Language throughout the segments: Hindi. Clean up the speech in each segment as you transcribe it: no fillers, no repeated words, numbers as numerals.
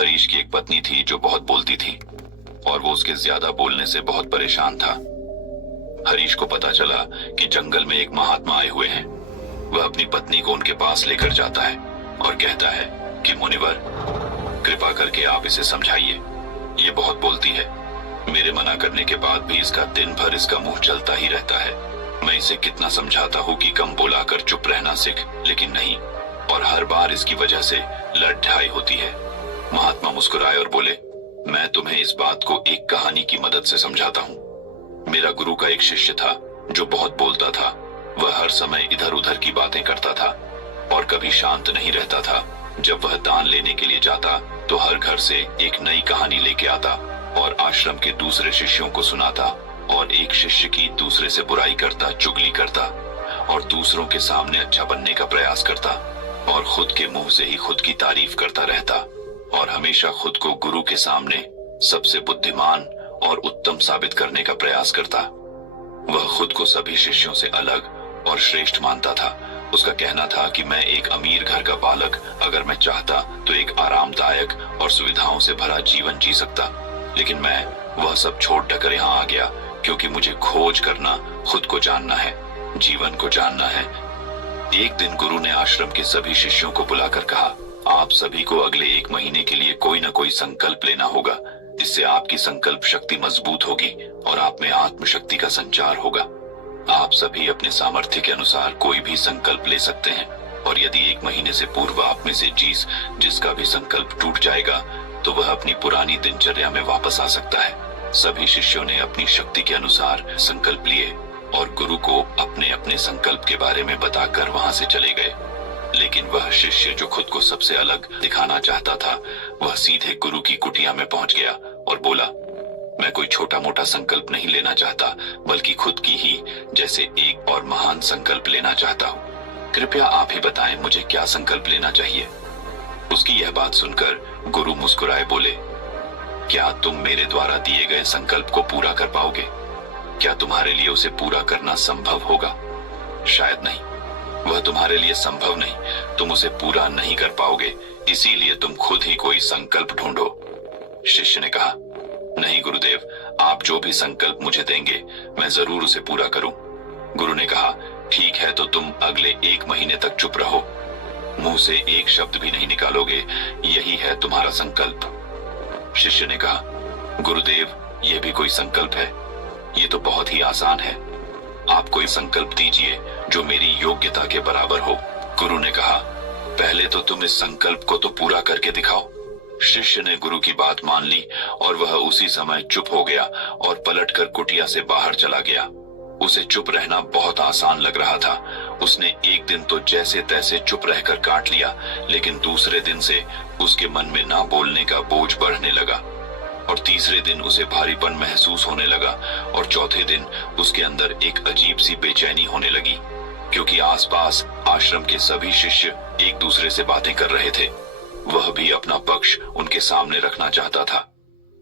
हरीश की एक पत्नी थी जो बहुत बोलती थी और वो उसके ज्यादा बोलने से बहुत परेशान था। हरीश को पता चला कि जंगल में एक महात्मा आए हुए हैं। वह अपनी पत्नी को उनके पास लेकर जाता है और कहता है कि मुनिवर, कृपा करके आप इसे समझाइए, ये बहुत बोलती है। मेरे मना करने के बाद भी इसका दिन भर इसका मुंह चलता ही रहता है। मैं इसे कितना समझाता हूँ कि कम बोला कर चुप रहना सीख, लेकिन नहीं, और हर बार इसकी वजह से लड़ाई होती है। महात्मा मुस्कुराए और बोले, मैं तुम्हें इस बात को एक कहानी की मदद से समझाता हूँ। मेरा गुरु का एक शिष्य था जो बहुत बोलता था। वह हर समय इधर उधर की बातें करता था और कभी शांत नहीं रहता था। जब वह दान लेने के लिए जाता तो हर घर से एक नई कहानी लेके आता और आश्रम के दूसरे शिष्यों को सुनाता, और एक शिष्य की दूसरे से बुराई करता, चुगली करता और दूसरों के सामने अच्छा बनने का प्रयास करता और खुद के मुंह से ही खुद की तारीफ करता रहता और हमेशा खुद को गुरु के सामने सबसे बुद्धिमान और उत्तम साबित करने का प्रयास करता। वह खुद को सभी शिष्यों से अलग और श्रेष्ठ मानता था। उसका कहना था कि मैं एक अमीर घर का बालक अगर मैं चाहता तो एक आरामदायक और सुविधाओं से भरा जीवन जी सकता, लेकिन मैं वह सब छोड़ कर यहाँ आ गया क्योंकि मुझे खोज करना, खुद को जानना है, जीवन को जानना है। एक दिन गुरु ने आश्रम के सभी शिष्यों को बुलाकर कहा, आप सभी को अगले 1 महीने के लिए कोई न कोई संकल्प लेना होगा। इससे आपकी संकल्प शक्ति मजबूत होगी और आप में आत्मशक्ति का संचार होगा। आप सभी अपने सामर्थ्य के अनुसार कोई भी संकल्प ले सकते हैं, और यदि 1 महीने से पूर्व आप में से जिसका भी संकल्प टूट जाएगा तो वह अपनी पुरानी दिनचर्या में वापस आ सकता है। सभी शिष्यों ने अपनी शक्ति के अनुसार संकल्प लिए और गुरु को अपने अपने संकल्प के बारे में बताकर वहां से चले गए। लेकिन वह शिष्य जो खुद को सबसे अलग दिखाना चाहता था, वह सीधे गुरु की कुटिया में पहुंच गया और बोला, मैं कोई छोटा मोटा संकल्प नहीं लेना चाहता, बल्कि खुद की ही जैसे एक और महान संकल्प लेना चाहता हूँ। कृपया आप ही बताएं मुझे क्या संकल्प लेना चाहिए। उसकी यह बात सुनकर गुरु मुस्कुराए बोले, क्या तुम मेरे द्वारा दिए गए संकल्प को पूरा कर पाओगे? क्या तुम्हारे लिए उसे पूरा करना संभव होगा? शायद नहीं, वह तुम्हारे लिए संभव नहीं। तुम उसे पूरा नहीं कर पाओगे, इसीलिए तुम खुद ही कोई संकल्प ढूंढो। शिष्य ने कहा, नहीं गुरुदेव, आप जो भी संकल्प मुझे देंगे मैं जरूर उसे पूरा करूं। गुरु ने कहा, ठीक है, तो तुम अगले 1 महीने तक चुप रहो, मुंह से एक शब्द भी नहीं निकालोगे, यही है तुम्हारा संकल्प। शिष्य ने कहा, गुरुदेव, यह भी कोई संकल्प है? ये तो बहुत ही आसान है। आप कोई संकल्प दीजिए जो मेरी योग्यता के बराबर हो। गुरु ने कहा, पहले तो तुम इस संकल्प को तो पूरा करके दिखाओ। शिष्य ने गुरु की बात मान ली और वह उसी समय चुप हो गया और पलटकर कुटिया से बाहर चला गया। उसे चुप रहना बहुत आसान लग रहा था। उसने एक दिन तो जैसे तैसे चुप रहकर काट लिया, लेकिन दूसरे दिन से उसके मन में ना बोलने का बोझ बढ़ने लगा, और तीसरे दिन उसे भारीपन महसूस होने लगा, और चौथे दिन उसके अंदर एक अजीब सी बेचैनी होने लगी, क्योंकि आसपास आश्रम के सभी शिष्य एक दूसरे से बातें कर रहे थे। वह भी अपना पक्ष उनके सामने रखना चाहता था,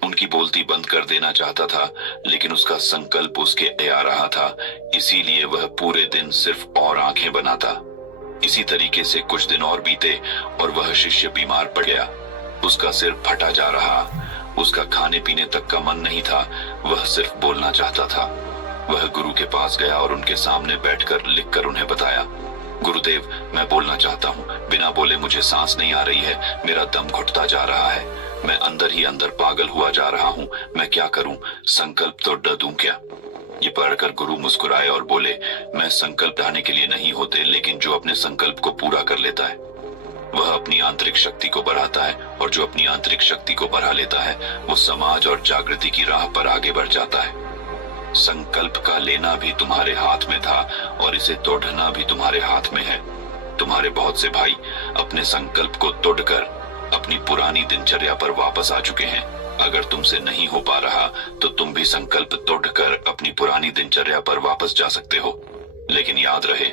उनकी बोलती बंद कर देना चाहता था, लेकिन उसका संकल्प उसके आ रहा था, इसीलिए वह पूरे दिन सिर्फ और आंखें बनाता। इसी तरीके से कुछ दिन और बीते और वह शिष्य बीमार पड़ गया। उसका सिर फटा जा रहा, उसका खाने पीने तक का मन नहीं था, वह सिर्फ बोलना चाहता था। वह गुरु के पास गया और उनके सामने बैठकर लिखकर उन्हें बताया, गुरुदेव, मैं बोलना चाहता हूँ, बिना बोले मुझे सांस नहीं आ रही है, मेरा दम घुटता जा रहा है, मैं अंदर ही अंदर पागल हुआ जा रहा हूँ, मैं क्या करूँ? संकल्प तो ड दूं क्या? ये पढ़कर गुरु मुस्कुराए और बोले, मैं संकल्प ढाने के लिए नहीं होते, लेकिन जो अपने संकल्प को पूरा कर लेता है वह अपनी आंतरिक शक्ति को बढ़ाता है, और जो अपनी आंतरिक शक्ति को बढ़ा लेता है वो समाज और जागृति की राह पर आगे बढ़ जाता है। संकल्प का लेना भी तुम्हारे हाथ में था और इसे तोड़ना भी तुम्हारे हाथ में है। तुम्हारे बहुत से भाई अपने संकल्प को तोड़कर अपनी पुरानी दिनचर्या पर वापस आ चुके हैं। अगर तुमसे नहीं हो पा रहा तो तुम भी संकल्प तोड़कर अपनी पुरानी दिनचर्या पर वापस जा सकते हो। लेकिन याद रहे,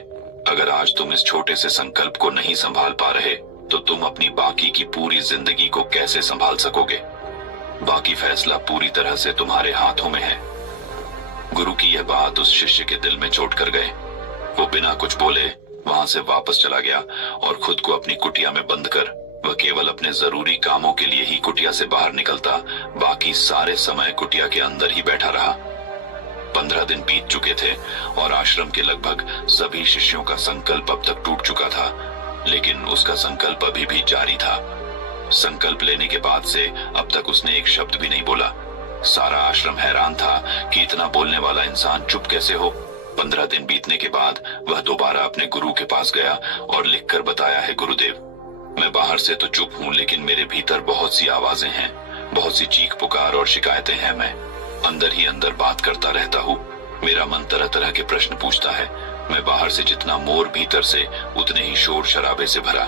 अगर आज तुम इस छोटे से संकल्प को नहीं संभाल पा रहे तो तुम अपनी बाकी की पूरी जिंदगी को कैसे संभाल सकोगे? बाकी फैसला पूरी तरह से तुम्हारे हाथों में है। गुरु की यह बात उस शिष्य के दिल में चोट कर गए। वो बिना कुछ बोले वहां से वापस चला गया और खुद को अपनी कुटिया में बंद कर वह केवल अपने जरूरी कामों के लिए ही कुटिया से बाहर निकलता, बाकी सारे समय कुटिया के अंदर ही बैठा रहा। 15 दिन बीत चुके थे और आश्रम के लगभग सभी शिष्यों का संकल्प अब तक टूट चुका था, लेकिन उसका संकल्प अभी भी जारी था। संकल्प लेने के बाद से अब तक उसने एक शब्द भी नहीं बोला। सारा आश्रम हैरान था कि इतना बोलने वाला इंसान चुप कैसे हो। 15 दिन बीतने के बाद वह दोबारा अपने गुरु के पास गया और लिखकर बताया है, गुरुदेव, मैं बाहर से तो चुप हूँ, लेकिन मेरे भीतर बहुत सी आवाजें हैं, बहुत सी चीख पुकार और शिकायतें हैं। मैं अंदर ही अंदर बात करता रहता हूँ। मेरा मन तरह तरह के प्रश्न पूछता है। मैं बाहर से जितना मोर, भीतर से उतने ही शोर शराबे से भरा।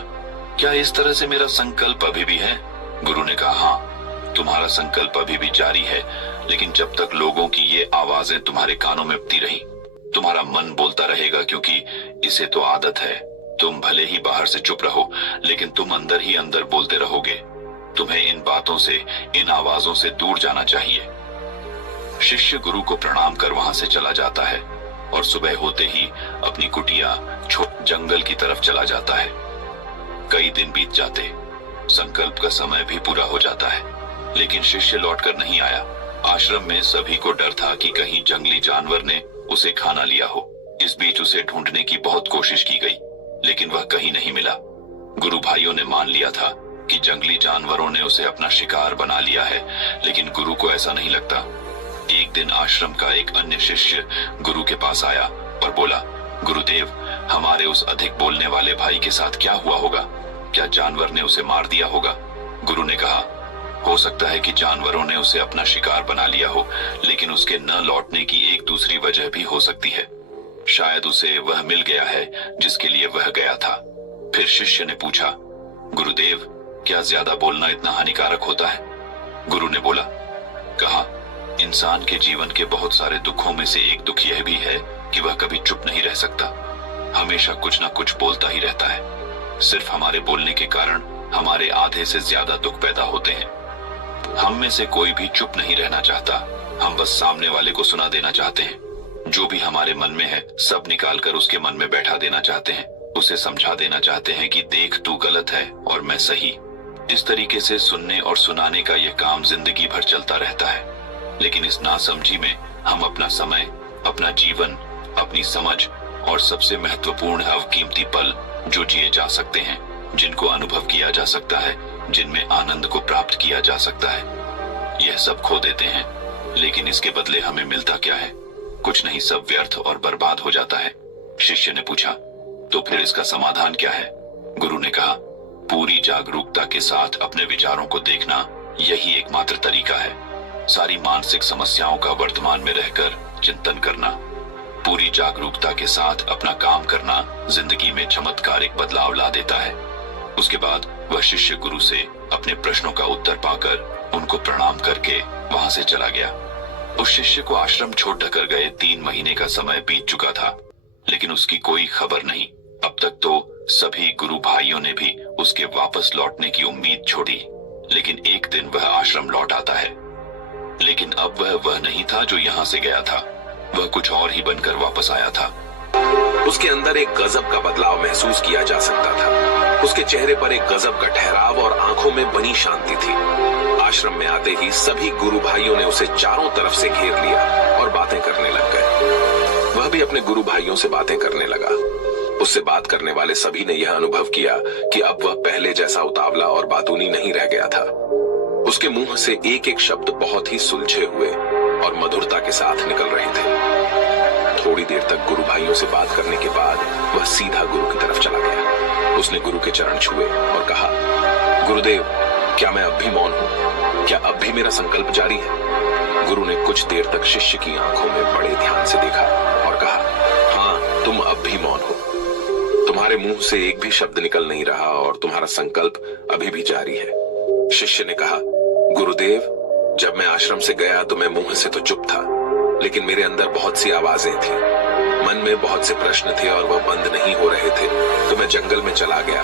क्या इस तरह से मेरा संकल्प अभी भी है? गुरु ने कहा, हाँ, तुम्हारा संकल्प अभी भी जारी है, लेकिन जब तक लोगों की ये आवाजें तुम्हारे कानों में उठती रही, तुम्हारा मन बोलता रहेगा, क्योंकि इसे तो आदत है। तुम भले ही बाहर से चुप रहो, लेकिन तुम अंदर ही अंदर बोलते रहोगे। तुम्हें इन बातों से, इन आवाजों से दूर जाना चाहिए। शिष्य गुरु को प्रणाम कर वहां से चला जाता है और सुबह होते ही अपनी कुटिया छोड़ जंगल की तरफ चला जाता है। कई दिन बीत जाते, संकल्प का समय भी पूरा हो जाता है, लेकिन शिष्य लौटकर नहीं आया। आश्रम में सभी को डर था कि कहीं जंगली जानवर ने उसे खाना लिया हो। इस बीच उसे ढूंढने की बहुत कोशिश की गई, लेकिन वह कहीं नहीं मिला। गुरु भाइयों ने मान लिया था कि जंगली जानवरों ने उसे अपना शिकार बना लिया है, लेकिन गुरु को ऐसा नहीं लगता। एक दिन आश्रम का एक अन्य शिष्य गुरु के पास आया और बोला, गुरुदेव, हमारे उस अधिक बोलने वाले भाई के साथ क्या हुआ होगा? क्या जानवर ने उसे मार दिया होगा? गुरु ने कहा, हो सकता है कि जानवरों ने उसे अपना शिकार बना लिया हो, लेकिन उसके न लौटने की एक दूसरी वजह भी हो सकती है। शायद उसे वह मिल गया है जिसके लिए वह गया था। फिर शिष्य ने पूछा, गुरुदेव, क्या ज्यादा बोलना इतना हानिकारक होता है? गुरु ने बोला, कहा, इंसान के जीवन के बहुत सारे दुखों में से एक दुख यह भी है कि वह कभी चुप नहीं रह सकता। हमेशा कुछ ना कुछ बोलता ही रहता है। सिर्फ हमारे बोलने के कारण हमारे आधे से ज्यादा दुख पैदा होते हैं। हम में से कोई भी चुप नहीं रहना चाहता। हम बस सामने वाले को सुना देना चाहते हैं। जो भी हमारे मन में है सब निकाल कर उसके मन में बैठा देना चाहते हैं। उसे समझा देना चाहते हैं कि देख, तू गलत है और मैं सही। इस तरीके से सुनने और सुनाने का यह काम जिंदगी भर चलता रहता है। लेकिन इस नासमझी में हम अपना समय, अपना जीवन, अपनी समझ और सबसे महत्वपूर्ण अवकीमती पल जो जिए जा सकते हैं, जिनको अनुभव किया जा सकता है, जिनमें आनंद को प्राप्त किया जा सकता है, यह सब खो देते हैं। लेकिन इसके बदले हमें मिलता क्या है? कुछ नहीं, सब व्यर्थ और बर्बाद हो जाता है। शिष्य ने पूछा, तो फिर इसका समाधान क्या है? गुरु ने कहा, पूरी जागरूकता के साथ अपने विचारों को देखना, यही एकमात्र तरीका है। सारी मानसिक समस्याओं का वर्तमान में रहकर चिंतन करना, पूरी जागरूकता के साथ अपना काम करना जिंदगी में चमत्कारिक बदलाव ला देता है। उसके बाद वह शिष्य गुरु से अपने प्रश्नों का उत्तर पाकर उनको प्रणाम करके वहां से चला गया। उस शिष्य को आश्रम छोड़कर गए 3 महीने का समय बीत चुका था, लेकिन उसकी कोई खबर नहीं। अब तक तो सभी गुरु भाइयों ने भी उसके वापस लौटने की उम्मीद छोड़ी, लेकिन एक दिन वह आश्रम लौट आता है। लेकिन अब वह नहीं था जो यहाँ से गया था। वह कुछ और ही बनकर वापस आया था। उसके अंदर एक गजब का बदलाव महसूस किया जा सकता था। उसके चेहरे पर एक गजब का ठहराव और आंखों में बनी शांति थी। आश्रम में आते ही सभी गुरु भाइयों ने उसे चारों तरफ से घेर लिया और बातें करने लग गए। वह भी अपने गुरु भाइयों से बातें करने लगा। उससे बात करने वाले सभी ने यह अनुभव किया कि अब वह पहले जैसा उतावला और बातूनी नहीं रह गया था। उसके मुंह से एक एक शब्द बहुत ही सुलझे हुए और मधुरता के साथ निकल रहे थे। थोड़ी देर तक गुरु भाइयों से बात करने के बाद वह सीधा गुरु की तरफ चला गया। उसने गुरु के चरण छुए और कहा, गुरुदेव, क्या मैं अब भी मौन हूँ? क्या अब भी मेरा संकल्प जारी है? गुरु ने कुछ देर तक शिष्य की आंखों में बड़े ध्यान से देखा और कहा, हाँ, तुम अब भी मौन हो। तुम्हारे मुंह से एक भी शब्द निकल नहीं रहा और तुम्हारा संकल्प अभी भी जारी है। शिष्य ने कहा, गुरुदेव, जब मैं आश्रम से गया तो मैं मुंह से तो चुप था, लेकिन मेरे अंदर बहुत सी आवाजें थी। मन में बहुत से प्रश्न थे और वह बंद नहीं हो रहे थे, तो मैं जंगल में चला गया,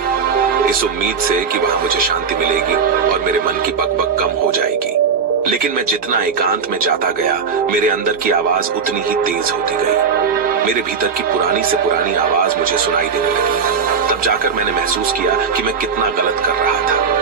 इस उम्मीद से कि वहां मुझे शांति मिलेगी और मेरे मन की बकबक कम हो जाएगी। लेकिन मैं जितना एकांत में जाता गया, मेरे अंदर की आवाज उतनी ही तेज होती गई। मेरे भीतर की पुरानी से पुरानी आवाज मुझे सुनाई देने लगी। तब जाकर मैंने महसूस किया कि मैं कितना गलत कर रहा था।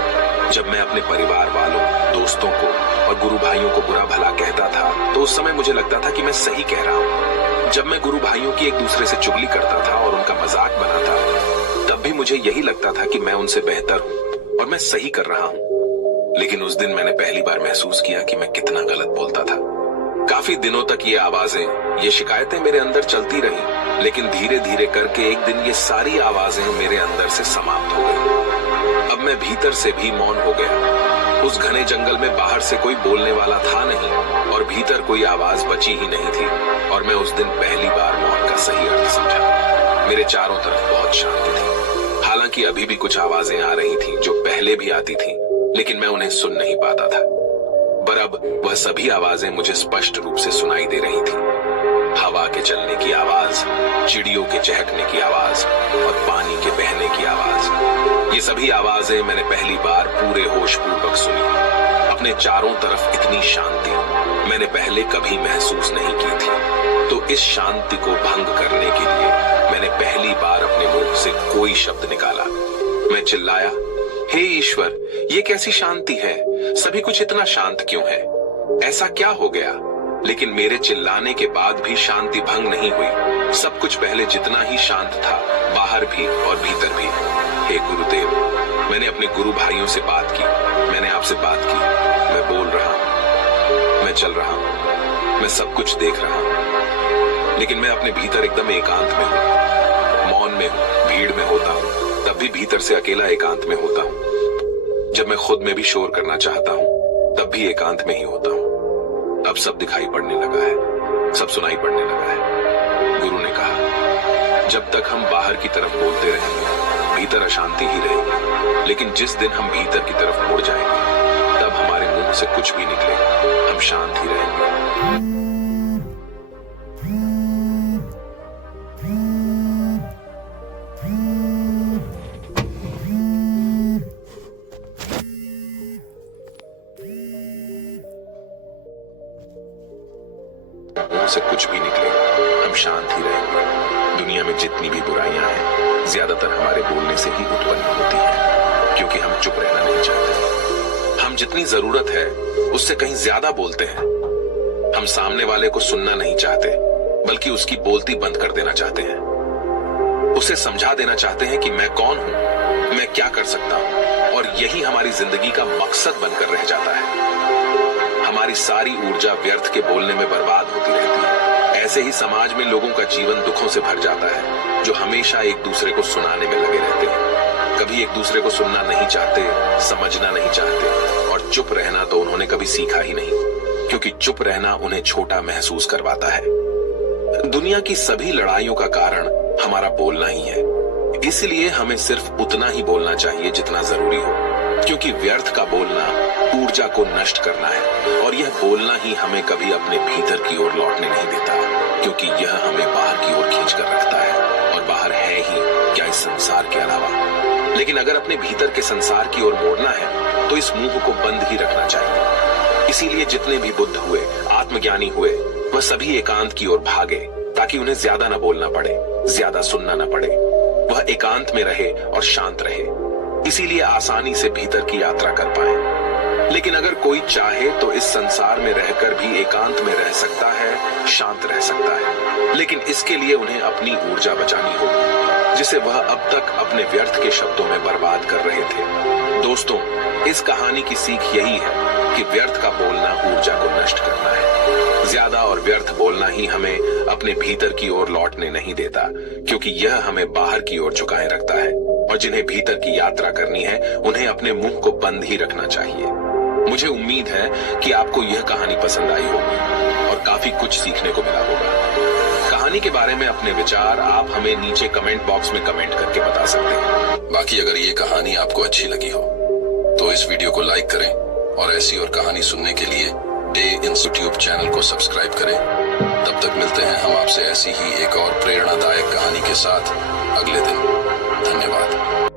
जब मैं अपने परिवार वालों, दोस्तों को और गुरु भाइयों को बुरा भला कहता था तो उस समय मुझे लगता था कि मैं सही कह रहा हूँ। जब मैं गुरु भाइयों की एक दूसरे से चुगली करता था और उनका मजाक बनाता तब भी मुझे यही लगता था कि मैं उनसे बेहतर हूँ और मैं सही कर रहा हूँ। लेकिन उस दिन मैंने पहली बार महसूस किया कि मैं कितना गलत बोलता था। काफी दिनों तक ये आवाजें, ये शिकायतें मेरे अंदर चलती रही, लेकिन धीरे धीरे करके एक दिन ये सारी आवाजें मेरे अंदर से समाप्त हो गई। अब मैं भीतर से भी मौन हो गया। उस घने जंगल में बाहर से कोई बोलने वाला था नहीं और भीतर कोई आवाज बची ही नहीं थी और मैं उस दिन पहली बार मौन का सही अर्थ समझा। मेरे चारों तरफ बहुत शांति थी। हालांकि अभी भी कुछ आवाजें आ रही थी जो पहले भी आती थी, लेकिन मैं उन्हें सुन नहीं पाता था। पर अब वह सभी आवाजें मुझे स्पष्ट रूप से सुनाई दे रही थी। हवा के चलने की आवाज, चिड़ियों के चहकने की आवाज और पानी के बहने की आवाज। ये सभी आवाजें मैंने पहली बार पूरे होश पूर्वक सुनी। अपने चारों तरफ इतनी शांति मैंने पहले कभी महसूस नहीं की थी। तो इस शांति को भंग करने के लिए मैंने पहली बार अपने मुंह से कोई शब्द निकाला। मैं चिल्लाया, हे ईश्वर, ये कैसी शांति है? सभी कुछ इतना शांत क्यों है? ऐसा क्या हो गया? लेकिन मेरे चिल्लाने के बाद भी शांति भंग नहीं हुई। सब कुछ पहले जितना ही शांत था, बाहर भी और भीतर भी। हे गुरुदेव, मैंने अपने गुरु भाइयों से बात की, मैंने आपसे बात की। मैं बोल रहा हूं, मैं चल रहा हूं, मैं सब कुछ देख रहा हूं, लेकिन मैं अपने भीतर एकदम एकांत में हूं, मौन में हूं, भीड़ में होता हूं, तब भी भीतर से अकेला एकांत में होता हूं। जब मैं खुद में भी शोर करना चाहता हूं, तब भी एकांत में ही होता हूं। अब सब दिखाई पड़ने लगा है, सब सुनाई पड़ने लगा है। गुरु ने कहा, जब तक हम बाहर की तरफ बोलते रहेंगे, भीतर अशांति ही रहेगी। लेकिन जिस दिन हम भीतर की तरफ मुड़ जाएंगे, तब हमारे मुंह से कुछ भी निकलेगा, हम शांत ही रहेंगे। से कुछ भी निकलेगा, हम शांत ही रहेंगे। दुनिया में जितनी भी बुराइयां हैं, ज्यादातर हमारे बोलने से ही उत्पन्न होती हैं, क्योंकि हम चुप रहना नहीं चाहते। हम जितनी जरूरत है उससे कहीं ज्यादा बोलते हैं। हम सामने वाले को सुनना नहीं चाहते, बल्कि उसकी बोलती बंद कर देना चाहते हैं। उसे समझा देना चाहते हैं कि मैं कौन हूं, मैं क्या कर सकता हूं, और यही हमारी जिंदगी का मकसद बनकर रह जाता है। हमारी सारी ऊर्जा व्यर्थ के बोलने में बर्बाद होती रहती है। ऐसे ही समाज में लोगों का जीवन दुखों से भर जाता है, जो हमेशा एक दूसरे को सुनाने में लगे रहते हैं। कभी एक दूसरे को सुनना नहीं चाहते, समझना नहीं चाहते, और चुप रहना तो उन्होंने कभी सीखा ही नहीं, क्योंकि चुप रहना उन्हें छोटा महसूस करवाता है। दुनिया की सभी लड़ाइयों का कारण हमारा बोलना ही है। इसलिए हमें सिर्फ उतना ही बोलना चाहिए जितना जरूरी हो, क्योंकि व्यर्थ का बोलना ऊर्जा को नष्ट करना है, और यह बोलना ही हमें कभी अपने भीतर की ओर लौटने नहीं देता, क्योंकि यह हमें बाहर की ओर खींच कर रखता है, और बाहर है ही क्या इस संसार के अलावा। लेकिन अगर अपने भीतर के संसार की ओर मोड़ना है तो इस मुंह को बंद ही रखना चाहिए। इसीलिए जितने भी बुद्ध हुए, आत्मज्ञानी हुए, वह सभी एकांत की ओर भागे, ताकि उन्हें ज्यादा न बोलना पड़े, ज्यादा सुनना न पड़े। वह एकांत में रहे और शांत रहे, इसीलिए आसानी से भीतर की यात्रा कर पाए। लेकिन अगर कोई चाहे तो इस संसार में रहकर भी एकांत में रह सकता है, शांत रह सकता है, लेकिन इसके लिए उन्हें अपनी ऊर्जा बचानी होगी, जिसे वह अब तक अपने व्यर्थ के शब्दों में बर्बाद कर रहे थे। दोस्तों, इस कहानी की सीख यही है कि व्यर्थ का बोलना ऊर्जा को नष्ट करना है। ज्यादा और व्यर्थ बोलना ही हमें अपने भीतर की ओर लौटने नहीं देता, क्योंकि यह हमें बाहर की ओर झुकाए रखता है, और जिन्हें भीतर की यात्रा करनी है उन्हें अपने मुंह को बंद ही रखना चाहिए। मुझे उम्मीद है कि आपको यह कहानी पसंद आई होगी और काफी कुछ सीखने को मिला होगा। कहानी के बारे में अपने विचार आप हमें नीचे कमेंट बॉक्स में कमेंट करके बता सकते हैं। बाकी अगर ये कहानी आपको अच्छी लगी हो तो इस वीडियो को लाइक करें, और ऐसी और कहानी सुनने के लिए डे इंस यूट्यूब चैनल को सब्सक्राइब करें। तब तक मिलते हैं हम आपसे ऐसी ही एक और प्रेरणादायक कहानी के साथ अगले दिन। धन्यवाद।